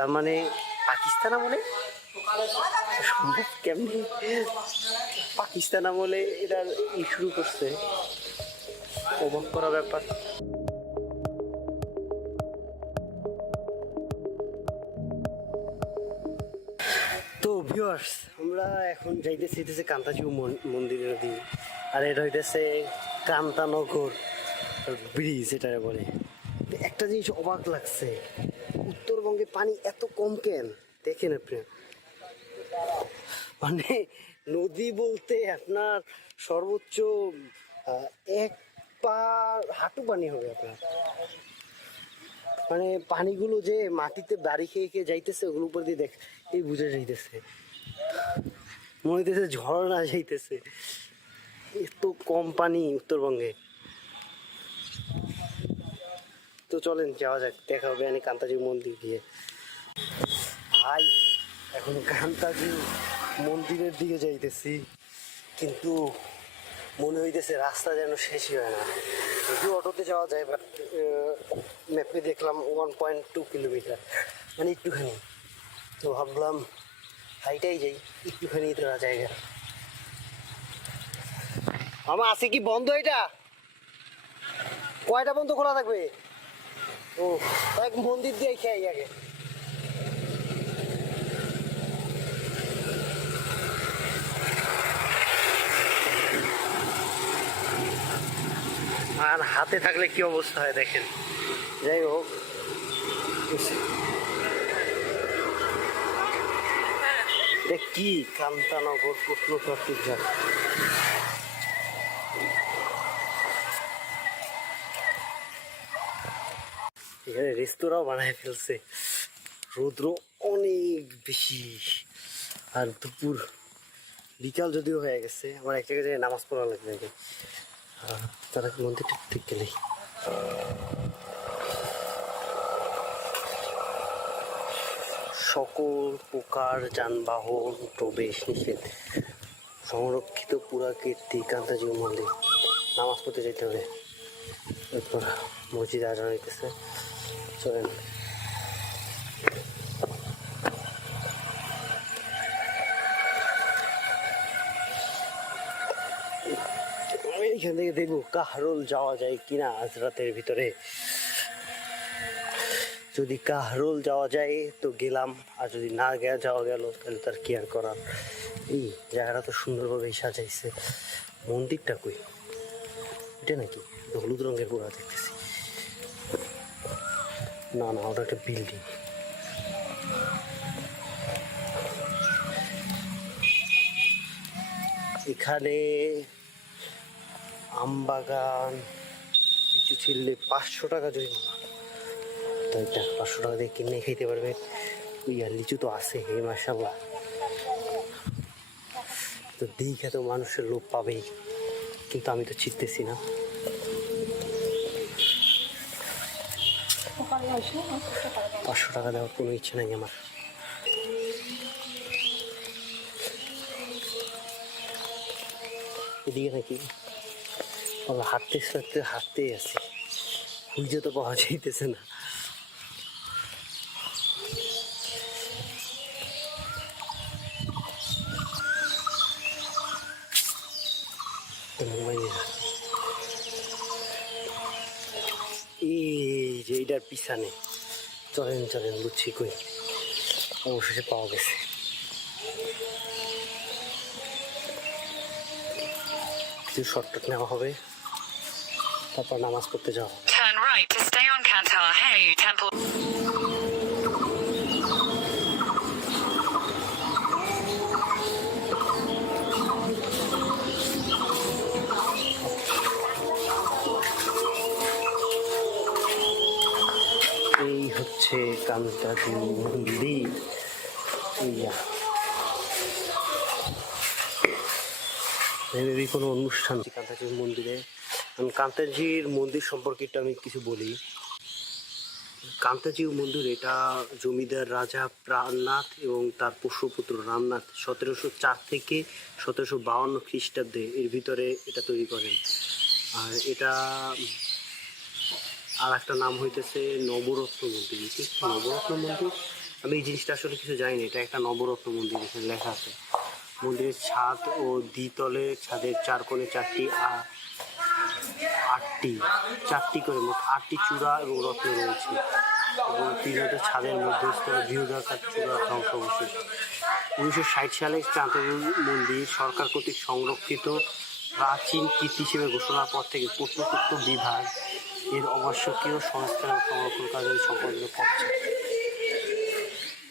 তার মানে পাকিস্তান আমলে সম্ভব কেমনি? পাকিস্তান আমলে এটা শুরু করছে, অবাক করা ব্যাপার। তো ভিউয়ার্স, আমরা এখন যাইতেছি কান্তাজি মন্দিরের দিকে। আর এটা হইতেছে কান্তানগর ব্রিজ, এটা বলে। একটা জিনিস অবাক লাগছে, উত্তরবঙ্গে পানি এত কম কেন দেখেন আপনি। মানে নদী বলতে আপনার সর্বোচ্চ 1 পা হাঁটু পানি হবে আপনার। মানে পানিগুলো যে মাটিতে বাড়ি খেয়ে খেয়ে যাইতেছে, ওগুলোর উপর দিয়ে দেখ এই বুঝে যাইতেছে, মনে হইতেছে ঝর্ণা যাইতেছে, এত কম পানি উত্তরবঙ্গে। তো চলেন যাওয়া যাক, দেখা হবে আমি কান্তাজি মন্দির গিয়ে। ভাই এখন কান্তাজি মন্দিরের দিকে যাইতেছি, কিন্তু মনে হইতেছে রাস্তা যেন শেষই হয় না। যদিও অটোতে যাওয়া যায়, বাট ম্যাপে দেখলাম 1.2 কিলোমিটার, মানে একটুখানি। তো ভাবলাম হাইটাই যাই, একটুখানি তোরা জায়গা। আমার আছে কি বন্ধ? এটা কয়টা বন্ধ খোলা থাকবে? ও এক মন্দির দিয়ে খেয়ে আগে। আর হাতে থাকলে কি অবস্থা হয় দেখেন। যাই হোক, এটা কি কান্তানগর প্রত্নতাত্ত্বিক জায়গা। এখানে রেস্তোরাঁও বানায় ফেলছে। রৌদ্র অনেক বেশি, আর দুপুর বিকাল যদিও হয়ে গেছে। আমার এক জায়গায় নামাজ পড়া লাগবে, তারা মন্দিরটা ঠিক গেলেই। সকল প্রকার যানবাহন প্রবেশ নিষেধ। সংরক্ষিত পুরাকীর্তি কান্তাজি মন্দির। নামাজ পড়তে যেতে হবে, এরপর মসজিদে আজান হইতেছে। চলেন। এইখান থেকে দেখবো কাহরোল যাওয়া যায় কিনা আজ রাতের ভিতরে। যদি কাহরোল যাওয়া যায় তো গেলাম, আর যদি না যাওয়া গেল তাহলে তার কি আর করার। এই জায়গাটা তো সুন্দরভাবে সাজাইছে। মন্দিরটা কই? এটা নাকি হলুদ রঙের গোড়া দেখতেছি। না না, ওটা একটা বিল্ডিং। এখানে আমবাগান, লিচু ছিললে 500 টাকা জরিমানা। তো এটা 500 টাকা দিয়ে কিনে খেতে পারবে। আর লিচু তো আছে, হে মাশাআল্লাহ। তো দেখে তো মানুষের লোভ পাবেই, কিন্তু আমি তো চিনতেছি না। 500 টাকা দেওয়ার কোনো ইচ্ছে নাই আমার। এদিকে নাকি হাঁটতেই আছে, খুঁজে তো পাওয়া যাইতেছে না। এই যে এইটার পিছনে, চলেন চলেন, বুঝছি কই, অবশেষে পাওয়া গেছে। কিছু শর্টকাট নেওয়া হবে, তারপর নামাজ পড়তে যাওয়া হবে। Turn right to stay on Kantar Hayu Temple. এই হচ্ছে কান্তাজি মন্দির। কোনো অনুষ্ঠান কান্তাজির মন্দিরে। কান্তাজির মন্দির সম্পর্কে আমি কিছু বলি। কান্তাজি মন্দির এটা জমিদার রাজা প্রাণনাথ এবং তার পোষ্যপুত্র রামনাথ 1704 থেকে 1752 খ্রিস্টাব্দে এর ভিতরে এটা তৈরি করেন। আর এটা আর একটা নাম হইতেছে নবরত্ন মন্দির। নবরত্ন মন্দির আমি এই জিনিসটা আসলে কিছু জানি, এটা একটা নবরত্ন মন্দির, এখানে লেখা আছে। মন্দিরের ছাদ ও দ্বিতলে ছাদের চার কোণে চারটি করে মোট 8টি চূড়া এবং রত্ন রয়েছে, এবং পিরামিডের ছাদের মধ্যস্থলে বৃহদাকার চূড়ার ধ্বংসাবশেষ। 1960 সালে কান্তাজুর মন্দির সরকার কর্তৃক সংরক্ষিত প্রাচীন কীর্তি হিসেবে ঘোষণার পর থেকে প্রত্নতত্ত্ব বিভাগ এর আবশ্যকীয় সংস্কার ও সংরক্ষণ কাজে সম্পাদন করছে।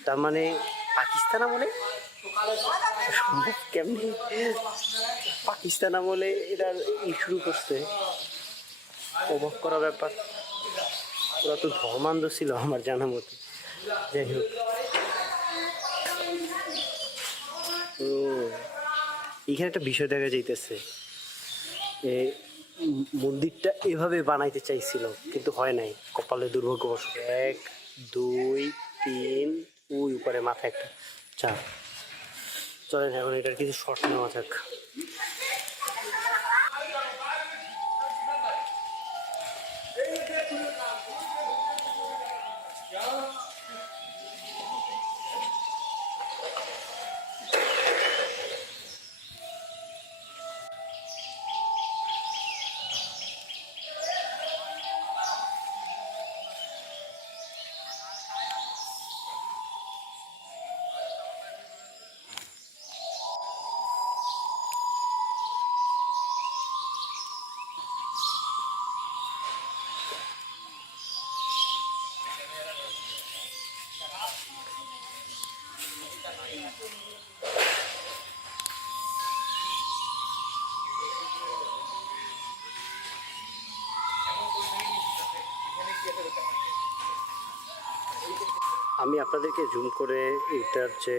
তার মানে পাকিস্তান আমলে সম্ভব কেমনি, পাকিস্তান আমলে এরা শুরু করছে, অবাক করা ব্যাপার। ওরা তো ধর্মান্ধ ছিল আমার জানা মতে। যাই হোক, এখানে একটা বিষয় দেখা যাইতেছে, মন্দিরটা এভাবে বানাইতে চাইছিল কিন্তু হয় নাই, কপালে দুর্ভাগ্যবশত। 1 2 3, ওই উপরে মাথা একটা 4। চলেন এখন এটার কিছু শর্ট নেওয়া যাক। আমি আপনাদেরকে জুম করে এটার যে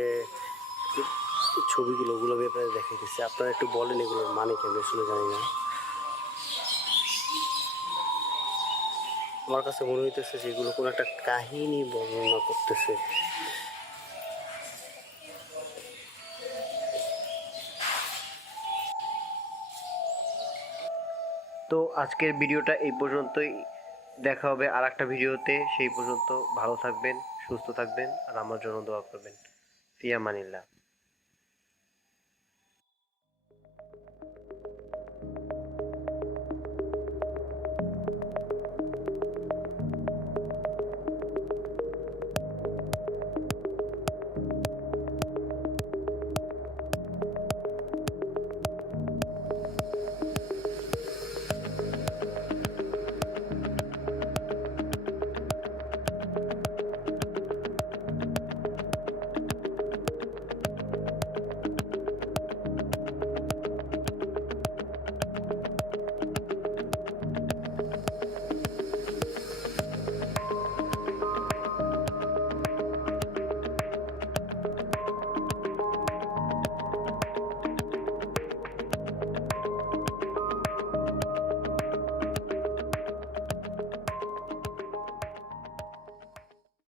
ছবিগুলো ওগুলো আমি আপনাদের দেখাইতেছি, আপনারা একটু বলেন এগুলোর মানে কি, আমি আসলে জানি না। আমার কাছে মনে হইতেছে যে এগুলো কোনো একটা কাহিনী বর্ণনা করতেছে। তো আজকের ভিডিওটা এই পর্যন্তই, দেখা হবে আর একটা ভিডিওতে। সেই পর্যন্ত ভালো থাকবেন, সুস্থ থাকবেন, আর আমার জন্য দোয়া করবেন। ফি আমানিল্লাহ।